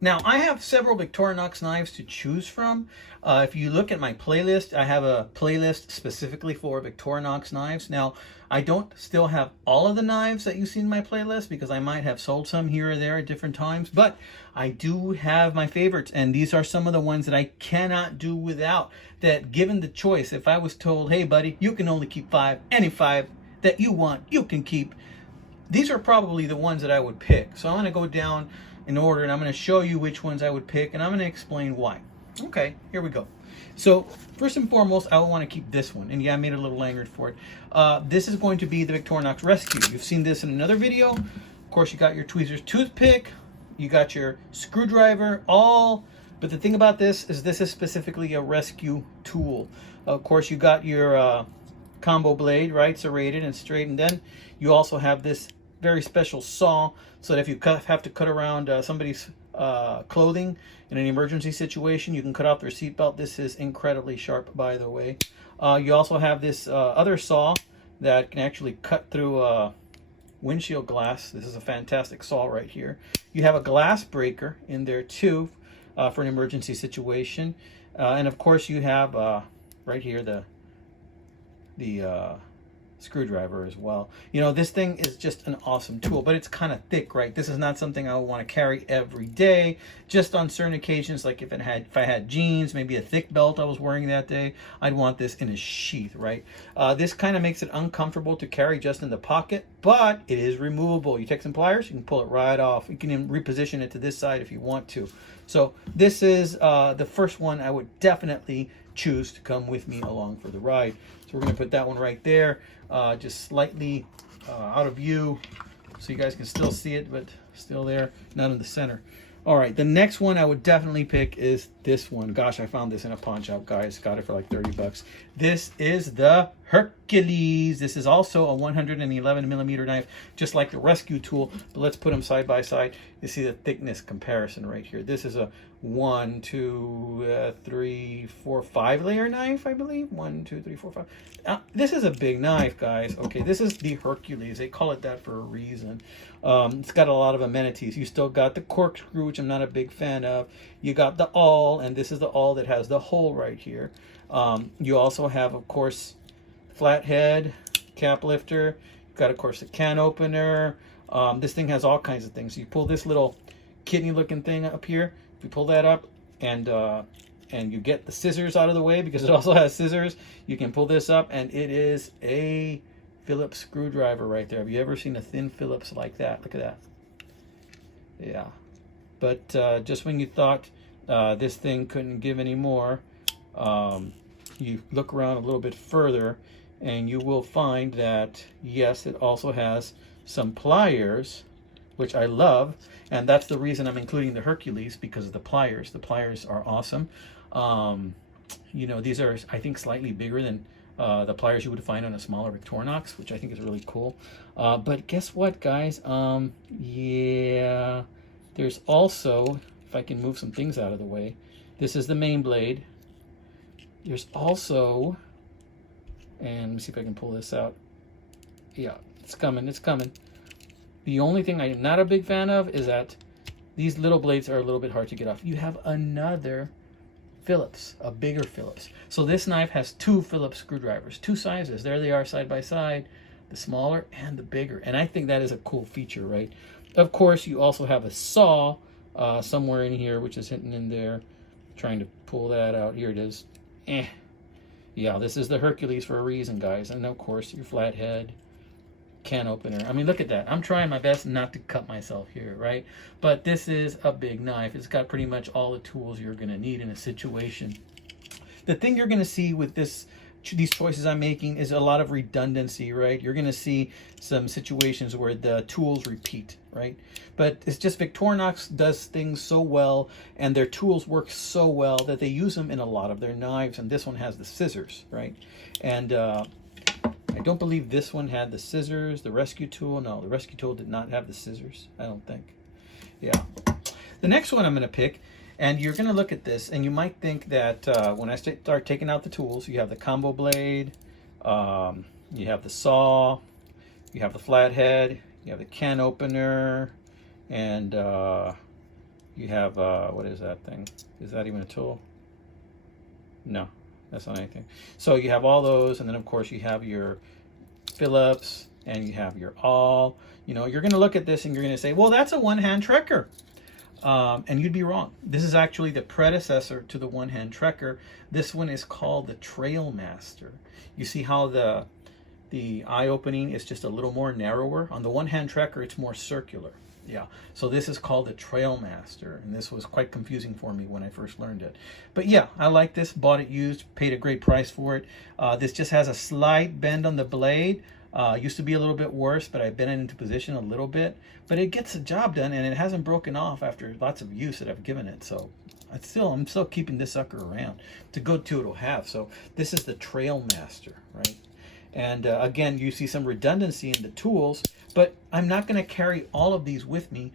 Now, I have several Victorinox knives to choose from. If you look at my playlist, I have a playlist specifically for Victorinox knives. Now, I don't still have all of the knives that you see in my playlist because I might have sold some here or there at different times, but I do have my favorites, and these are some of the ones that I cannot do without. That given the choice, if I was told, hey buddy, you can only keep 5, any 5 that you want, you can keep. These are probably the ones that I would pick. So I'm going to go down in order, and I'm going to show you which ones I would pick, and I'm going to explain why. Okay, here we go. So first and foremost, I would want to keep this one, and yeah, I made a little lanyard for it. This is going to be the Victorinox Rescue. You've seen this in another video. Of course, you got your tweezers toothpick, you got your screwdriver, but the thing about this is specifically a rescue tool. Of course, you got your combo blade, right, serrated and straight, and then you also have this very special saw, so that if you have to cut around somebody's clothing in an emergency situation, you can cut off their seatbelt. This is incredibly sharp, by the way. You also have this other saw that can actually cut through windshield glass. This is a fantastic saw right here. You have a glass breaker in there too for an emergency situation, and of course you have right here the screwdriver as well. You know, this thing is just an awesome tool, but it's kind of thick, right? This is not something I would want to carry every day. Just on certain occasions, like if I had jeans, maybe a thick belt I was wearing that day, I'd want this in a sheath, right? This kind of makes it uncomfortable to carry just in the pocket, but it is removable. You take some pliers, you can pull it right off. You can even reposition it to this side if you want to. So this is the first one I would definitely choose to come with me along for the ride. So we're going to put that one right there, just slightly out of view so you guys can still see it, but still there, not in the center. All right, the next one I would definitely pick is this one. Gosh, I found this in a pawn shop, guys. Got it for like 30 bucks. This is the Hercules. This is also a 111 millimeter knife, just like the rescue tool, but let's put them side by side. You see the thickness comparison right here. This is a 1, 2, 3, 4, 5 layer knife, I believe. 1, 2, 3, 4, 5. This is a big knife, guys. Okay, this is the Hercules. They call it that for a reason. It's got a lot of amenities. You still got the corkscrew, which I'm not a big fan of. You got the awl, and this is the awl that has the hole right here. You also have, of course, flathead, cap lifter. You've got, of course, the can opener. This thing has all kinds of things. You pull this little kidney-looking thing up here. If you pull that up and you get the scissors out of the way, because it also has scissors, you can pull this up, and it is a Phillips screwdriver right there. Have you ever seen a thin Phillips like that? Look at that. Yeah. But just when you thought this thing couldn't give any more, you look around a little bit further, and you will find that, yes, it also has some pliers, which I love, and that's the reason I'm including the Hercules, because of the pliers. The pliers are awesome. You know, these are, I think, slightly bigger than the pliers you would find on a smaller Victorinox, which I think is really cool. But guess what, guys? Yeah, there's also, if I can move some things out of the way, this is the main blade. There's also, and let me see if I can pull this out. Yeah, it's coming, it's coming. The only thing I'm not a big fan of is that these little blades are a little bit hard to get off. You have another Phillips, a bigger Phillips. So this knife has 2 Phillips screwdrivers, 2 sizes. There they are side by side, the smaller and the bigger. And I think that is a cool feature, right? Of course, you also have a saw somewhere in here, which is hidden in there. Trying to pull that out. Here it is. Yeah, this is the Hercules for a reason, guys. And of course, your flathead, can opener. I mean, look at that. I'm trying my best not to cut myself here, right? But this is a big knife. It's got pretty much all the tools you're going to need in a situation. The thing you're going to see with these choices I'm making is a lot of redundancy, right? You're going to see some situations where the tools repeat, right? But it's just Victorinox does things so well, and their tools work so well that they use them in a lot of their knives. And this one has the scissors, right? And I don't believe this one had the scissors, the rescue tool. No, the rescue tool did not have the scissors, I don't think. Yeah. The next one I'm going to pick, and you're going to look at this, and you might think that when I start taking out the tools, you have the combo blade, you have the saw, you have the flathead, you have the can opener, and You have, what is that thing? Is that even a tool? No, that's not anything. So you have all those, and then of course you have your Phillips, and you have your awl. You know, you're going to look at this and you're going to say, well, that's a one-hand trekker. And you'd be wrong. This is actually the predecessor to the one-hand trekker. This one is called the Trailmaster. You see how the eye opening is just a little more narrower? On the one-hand trekker, it's more circular. Yeah, so this is called the Trailmaster, and this was quite confusing for me when I first learned it. But yeah, I like this, bought it used, paid a great price for it. This just has a slight bend on the blade. Used to be a little bit worse, but I bent it into position a little bit. But it gets the job done, and it hasn't broken off after lots of use that I've given it. So I'm still keeping this sucker around. It's a good tool to have. So this is the Trailmaster, right? And again, you see some redundancy in the tools, but I'm not going to carry all of these with me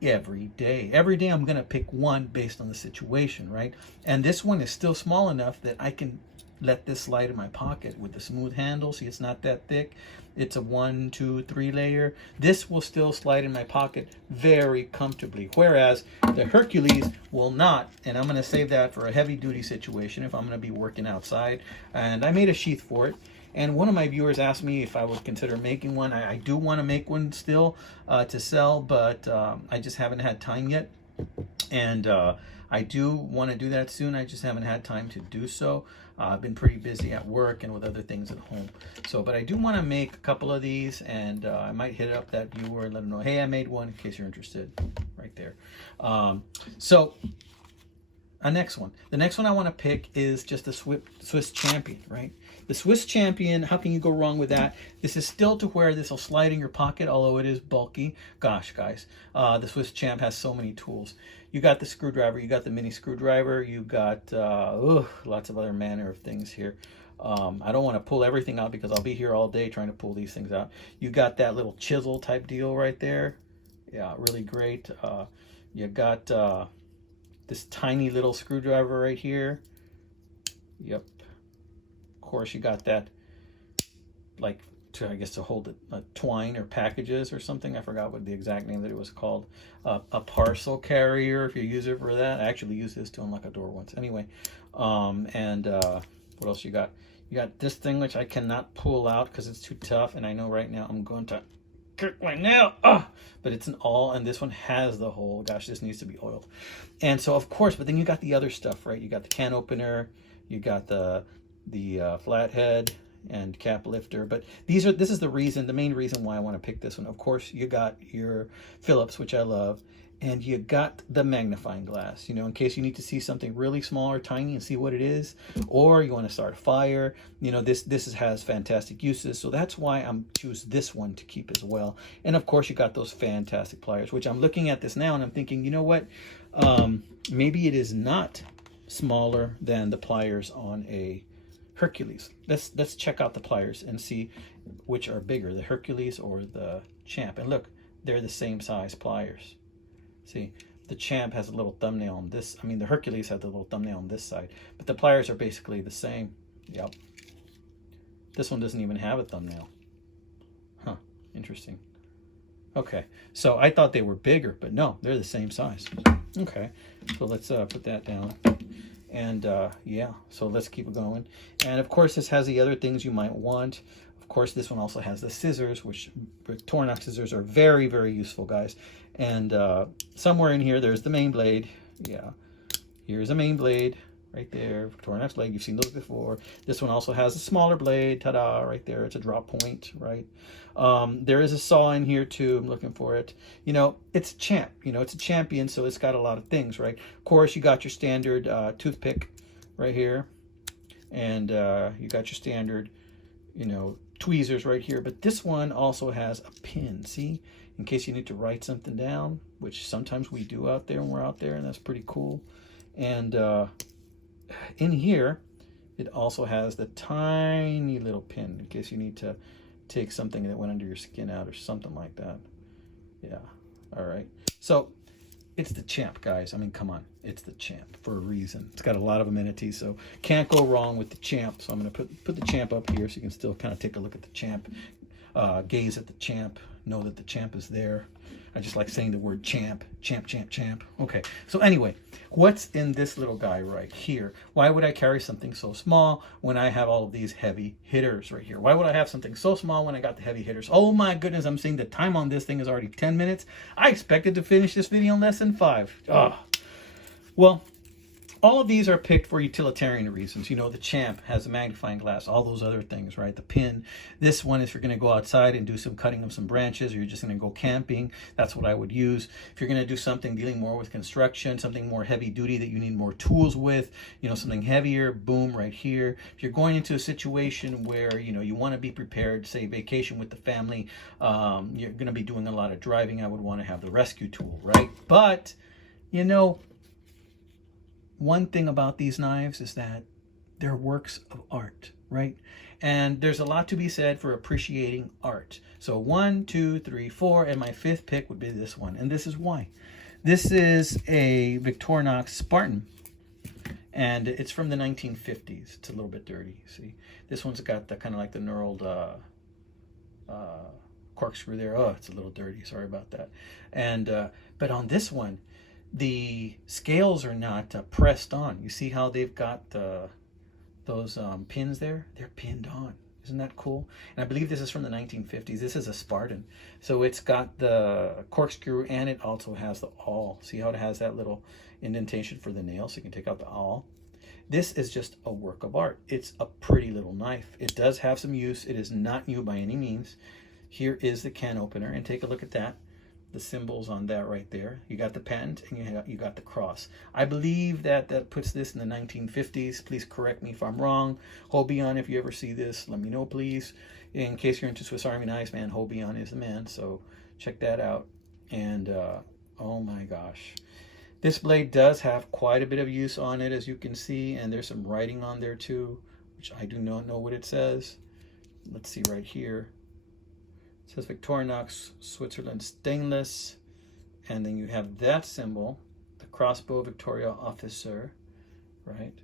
every day. Every day I'm going to pick one based on the situation, right? And this one is still small enough that I can let this slide in my pocket with the smooth handle. See, it's not that thick. It's a 1, 2, 3 layer. This will still slide in my pocket very comfortably, whereas the Hercules will not. And I'm going to save that for a heavy duty situation if I'm going to be working outside. And I made a sheath for it. And one of my viewers asked me if I would consider making one. I do want to make one still to sell, but I just haven't had time yet. And I do want to do that soon. I just haven't had time to do so. I've been pretty busy at work and with other things at home. So, but I do want to make a couple of these, and I might hit up that viewer and let them know, hey, I made one, in case you're interested, right there. So, the next one I want to pick is just the Swiss Champion, right? The Swiss Champion, how can you go wrong with that? This is still to where this will slide in your pocket, although it is bulky. Gosh, guys, the Swiss Champ has so many tools. You got the screwdriver, you got the mini screwdriver, you got lots of other manner of things here. I don't want to pull everything out because I'll be here all day trying to pull these things out. You got that little chisel type deal right there. Yeah, really great. You got this tiny little screwdriver right here. Yep. Of course, you got that, like, I guess to hold it, twine or packages or something. I forgot what the exact name that it was called. A parcel carrier, if you use it for that. I actually used this to unlock a door once. Anyway, what else you got? You got this thing which I cannot pull out because it's too tough, and I know right now I'm going to kick my nail. But it's an awl, and this one has the hole. Gosh, this needs to be oiled. And so, of course, but then you got the other stuff, right? You got the can opener, you got the flathead and cap lifter. But this is the main reason why I want to pick this one. Of course, you got your Phillips, which I love, and you got the magnifying glass, you know, in case you need to see something really small or tiny and see what it is, or you want to start a fire. You know, this has fantastic uses, so that's why I'm choose this one to keep as well. And of course, you got those fantastic pliers, which I'm looking at this now and I'm thinking, you know what, maybe it is not smaller than the pliers on a Hercules. Let's check out the pliers and see which are bigger, the Hercules or the Champ. And look, they're the same size pliers. See, the Champ has a little thumbnail on this. I mean, the Hercules has the little thumbnail on this side, but the pliers are basically the same. Yep. This one doesn't even have a thumbnail. Huh, interesting. Okay, so I thought they were bigger, but no, they're the same size. Okay, so let's put that down. And yeah, so let's keep it going. And of course, this has the other things you might want. Of course, this one also has the scissors, which Victorinox scissors are very, very useful, guys. And somewhere in here, there's the main blade. Yeah, here's a main blade right there. Victorinox blade, you've seen those before. This one also has a smaller blade. Ta-da, right there. It's a drop point, right? There is a saw in here too. I'm looking for it. You know, it's a Champ. You know, it's a Champion, so it's got a lot of things, right? Of course, you got your standard toothpick right here, and you got your standard, you know, tweezers right here. But this one also has a pin. See, in case you need to write something down, which sometimes we do out there when we're out there, and that's pretty cool. And in here, it also has the tiny little pin in case you need to take something that went under your skin out or something like that. Yeah, all right. So it's the Champ, guys. I mean, come on, it's the Champ for a reason. It's got a lot of amenities, so can't go wrong with the Champ. So I'm gonna put the Champ up here so you can still kind of take a look at the Champ, gaze at the Champ, know that the champ is there. I just like saying the word champ, champ, champ, champ. Okay, so anyway, what's in this little guy right here? Why would I carry something so small when I have all of these heavy hitters right here? Why would I have something so small when I got the heavy hitters? Oh my goodness, I'm seeing the time on this thing is already 10 minutes. I expected to finish this video in less than 5. Well, all of these are picked for utilitarian reasons. You know, the champ has a magnifying glass, all those other things, right? The pin. This one is if you're going to go outside and do some cutting of some branches, or you're just going to go camping. That's what I would use. If you're going to do something dealing more with construction, something more heavy duty that you need more tools with, you know, something heavier, boom, right here. If you're going into a situation where, you know, you want to be prepared, say vacation with the family, you're going to be doing a lot of driving, I would want to have the rescue tool, right? But, you know, one thing about these knives is that they're works of art, right? And there's a lot to be said for appreciating art. So 1, 2, 3, 4, and my 5th pick would be this one. And this is why. This is a Victorinox Spartan, and it's from the 1950s. It's a little bit dirty, see? This one's got the kind of like the knurled corkscrew there. Oh, it's a little dirty, sorry about that. And but on this one, the scales are not pressed on. You see how they've got those pins there? They're pinned on. Isn't that cool? And I believe this is from the 1950s. This is a Spartan. So it's got the corkscrew, and it also has the awl. See how it has that little indentation for the nail, so you can take out the awl. This is just a work of art. It's a pretty little knife. It does have some use. It is not new by any means. Here is the can opener, and take a look at that. The symbols on that right there. You got the patent, and you got the cross. I believe that puts this in the 1950s. Please correct me if I'm wrong. Hobion, if you ever see this, let me know, please. In case you're into Swiss Army knives, man, Hobion is the man. So check that out. And oh my gosh, this blade does have quite a bit of use on it, as you can see, and there's some writing on there too, which I do not know what it says. Let's see right here. It says Victorinox Switzerland stainless, and then you have that symbol, the crossbow Victoria officer, right?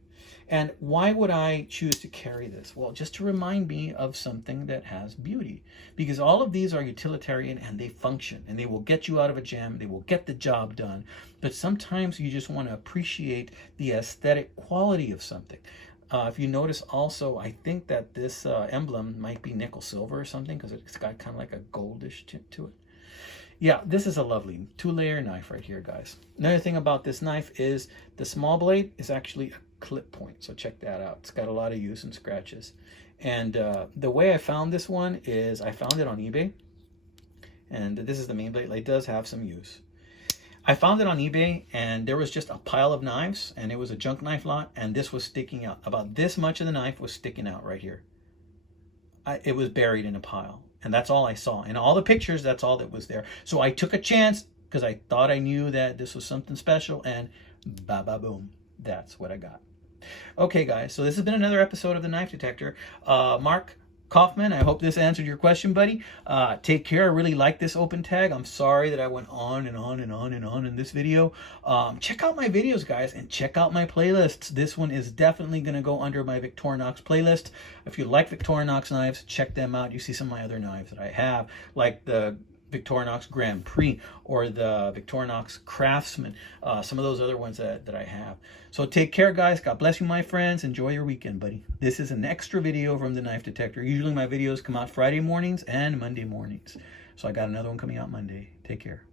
And why would I choose to carry this? Well, just to remind me of something that has beauty, because all of these are utilitarian and they function, and they will get you out of a jam, they will get the job done. But sometimes you just want to appreciate the aesthetic quality of something. If you notice also, I think that this emblem might be nickel silver or something, because it's got kind of like a goldish tint to it. Yeah, this is a lovely 2-layer knife right here, guys. Another thing about this knife is the small blade is actually a clip point, so check that out. It's got a lot of use and scratches. And the way I found this one is I found it on eBay, and this is the main blade. It does have some use. I found it on eBay, and there was just a pile of knives, and it was a junk knife lot, and this was sticking out. About this much of the knife was sticking out right here. It was buried in a pile, and that's all I saw. In all the pictures, that's all that was there. So I took a chance because I thought I knew that this was something special, and ba-ba-boom, that's what I got. Okay, guys, so this has been another episode of The Knife Detector. Mark Coffman, I hope this answered your question, buddy. Take care. I really like this open tag. I'm sorry that I went on and on and on and on in this video. Check out my videos, guys, and check out my playlists. This one is definitely going to go under my Victorinox playlist. If you like Victorinox knives, check them out. You see some of my other knives that I have, like the Victorinox Grand Prix or the Victorinox Craftsman, some of those other ones that I have. So take care, guys. God bless you, my friends. Enjoy your weekend, buddy. This is an extra video from The Knife Detector. Usually my videos come out Friday mornings and Monday mornings. So I got another one coming out Monday. Take care.